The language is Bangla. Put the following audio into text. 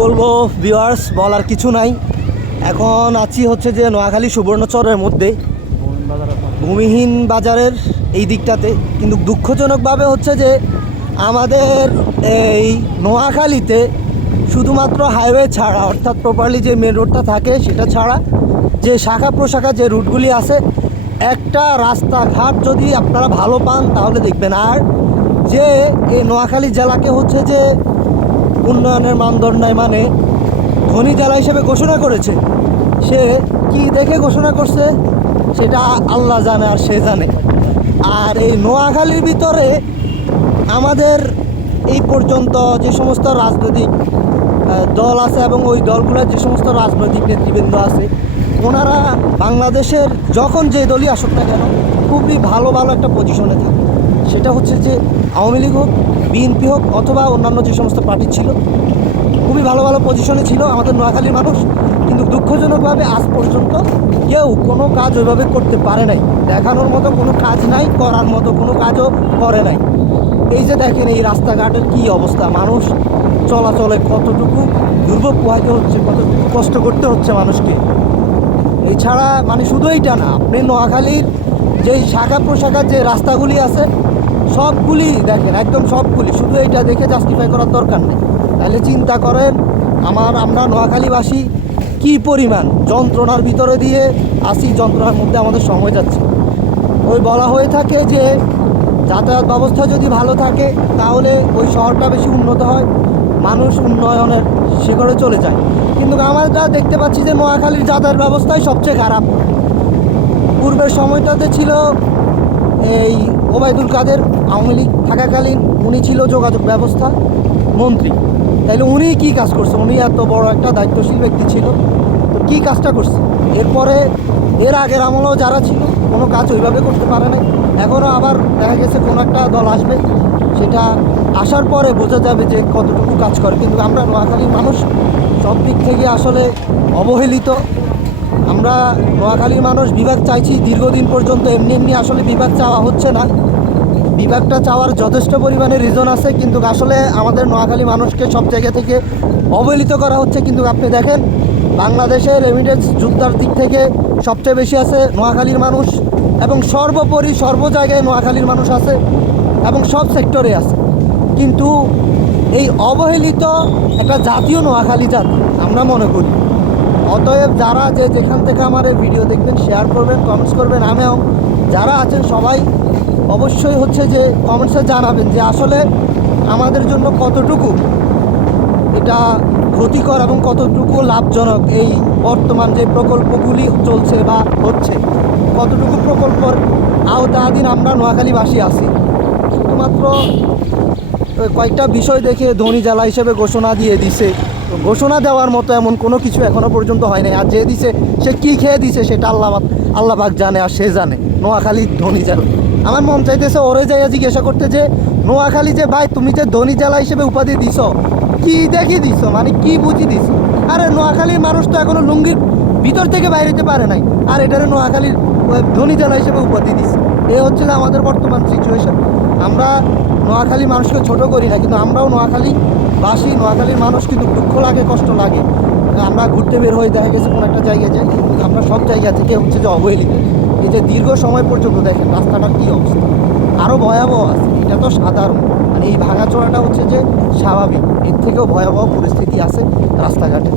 বলব ভিউয়ার্স বলার কিছু নাই। এখন আছি হচ্ছে যে নোয়াখালী সুবর্ণচরের মধ্যে। ভূমিহীন বাজারের এই দিকটাতে। কিন্তু দুঃখজনকভাবে হচ্ছে যে আমাদের এই নোয়াখালীতে শুধুমাত্র হাইওয়ে ছাড়া, অর্থাৎ প্রপারলি যে মেন রোডটা থাকে সেটা ছাড়া যে শাখা প্রশাখা যে রুটগুলি আছে, একটা রাস্তাঘাট যদি আপনারা ভালো পান তাহলে দেখবেন। আর যে এই নোয়াখালী জেলাকে হচ্ছে যে উন্নয়নের মানদণ্ডায় মানে ধনী জেলা হিসেবে ঘোষণা করেছে, সে কি দেখে ঘোষণা করছে? সেটা আল্লাহ জানে আর সে জানে। আর এই নোয়াখালীর ভিতরে আমাদের এই পর্যন্ত যে সমস্ত রাজনৈতিক দল আছে এবং ওই দলগুলোর যে সমস্ত রাজনৈতিক নেতৃবৃন্দ আছে, ওনারা বাংলাদেশের যখন যে দলই আসুক না কেন, খুবই ভালো ভালো একটা পজিশনে থাকে সেটা হচ্ছে যে আওয়ামী লীগ হোক, বিএনপি হোক, অথবা অন্যান্য যে সমস্ত পার্টি ছিল, খুবই ভালো ভালো পজিশনে ছিল আমাদের নোয়াখালীর মানুষ, কিন্তু দুঃখজনকভাবে আজ পর্যন্ত কেউ কোনো কাজ ওইভাবে করতে পারে নাই। দেখানোর মতো কোনো কাজ নাই, করার মতো কোনো কাজও করে নাই। এই যে দেখেন এই রাস্তাঘাটের কি অবস্থা, মানুষ চলাচলে কতটুকু দুর্ভোগ পোহাইতে হচ্ছে, কতটুকু কষ্ট করতে হচ্ছে মানুষকে। এছাড়া মানে শুধু এইটা না, আপনি নোয়াখালীর যে শাখা প্রশাখার যে রাস্তাগুলি আছে সবগুলি দেখেন, একদম সবগুলি। শুধু এটা দেখে জাস্টিফাই করার দরকার নেই। তাহলে চিন্তা করেন, আমার, আমরা নোয়াখালীবাসী কি পরিমাণ যন্ত্রণার ভিতরে দিয়ে আসি, যন্ত্রণার মধ্যে আমাদের সময় যাচ্ছে। ওই বলা হয়ে থাকে যে, যাতায়াত ব্যবস্থা যদি ভালো থাকে, তাহলে ওই শহরটা বেশি উন্নত হয়, মানুষ উন্নয়নের শিখরে চলে যায়। কিন্তু আমরা দেখতে পাচ্ছি যে, নোয়াখালীর যাতায়াত ব্যবস্থাই সবচেয়ে খারাপ। পূর্বের সময়টাতে ছিল এই ওবায়দুল কাদের আওয়ামী লীগ থাকাকালীন উনি ছিল যোগাযোগ ব্যবস্থা মন্ত্রী। তাইলে উনি কি কাজ করছে? উনি এত বড় একটা দায়িত্বশীল ব্যক্তি ছিল। তো কী কাজটা করছে? এরপরে এর আগের আমলেও যারা ছিল, কোনো কাজ ওইভাবে করতে পারে নাই। এখনও আবার দেখা গেছে কোনো একটা দল আসবে, সেটা আসার পরে বোঝা যাবে যে কতটুকু কাজ করে। কিন্তু আমরা নোয়াখালীর মানুষ, সব দিক থেকে আসলে অবহেলিত। আমরা নোয়াখালীর মানুষ বিভাগ চাইছি দীর্ঘদিন পর্যন্ত এমনি এমনি আসলে বিভাগ চাওয়া হচ্ছে না। বিভাগটা চাওয়ার যথেষ্ট পরিমাণে রিজন আছে, কিন্তু আসলে আমাদের নোয়াখালী মানুষকে সব জায়গা থেকে অবহেলিত করা হচ্ছে। কিন্তু আপনি দেখেন, বাংলাদেশের রেমিডেন্স যুদ্ধার দিক থেকে সবচেয়ে বেশি আছে নোয়াখালীর মানুষ এবং সর্বোপরি সর্ব জায়গায় নোয়াখালীর মানুষ আছে এবং সব সেক্টরে আছে। কিন্তু এই অবহেলিত একটা জাতীয় নোয়াখালী জাতি, আমরা মনে করি। অতএব যারা যে যেখান থেকে আমার এই ভিডিও দেখবেন শেয়ার করবেন কমেন্টস করবেন, আমিও যারা আছেন সবাই অবশ্যই হচ্ছে যে কমেন্টসে জানাবেন যে আসলে আমাদের জন্য কতটুকু এটা ক্ষতিকর এবং কতটুকু লাভজনক এই বর্তমান যে প্রকল্পগুলি চলছে বা হচ্ছে। কতটুকু প্রকল্পর আওতাধীন আমরা নোয়াখালীবাসী আছি। শুধুমাত্র কয়েকটা বিষয় দেখে ধনী জেলা হিসেবে ঘোষণা দিয়ে দিছে। ঘোষণা দেওয়ার মতো এমন কোনো কিছু এখনও পর্যন্ত হয় নাই আর যে দিছে, সে কি খেয়ে দিছে সেটা আল্লাহ আল্লাহবাক জানে আর সে জানে। নোয়াখালী ধনী জেলা। আমার মন চাইতেছে ওরে যাইয়া জিজ্ঞাসা করতে যে, নোয়াখালী যে ভাই, তুমি যে ধনী জেলা হিসেবে উপাধি দিছ, কি দেখি দিছ? মানে কি বুঝি দিছ? আরে নোয়াখালীর মানুষ তো এখনও লুঙ্গির ভিতর থেকে বাইরে হতে পারে নাই। আর এটারে নোয়াখালীর ধনী জেলা হিসেবে উপাধি দিছে। এ হচ্ছে আমাদের বর্তমান সিচুয়েশন আমরা নোয়াখালী মানুষকে ছোট করি না, কিন্তু আমরাও নোয়াখালী বাসি নোয়াখালীর মানুষ কিন্তু দুঃখ লাগে, কষ্ট লাগে। আমরা ঘুরতে বের হয়ে দেখা গেছে কোনো একটা জায়গায় যাই আমরা সব জায়গা থেকে হচ্ছে যে অবহেলিত। এই যে দীর্ঘ সময় পর্যন্ত দেখেন রাস্তাটার কী অবস্থা। আরও ভয়াবহ আছে, এটা তো সাধারণ। মানে এই ভাঙাচোরাটা হচ্ছে যে স্বাভাবিক, এর থেকেও ভয়াবহ পরিস্থিতি আছে রাস্তাঘাটে।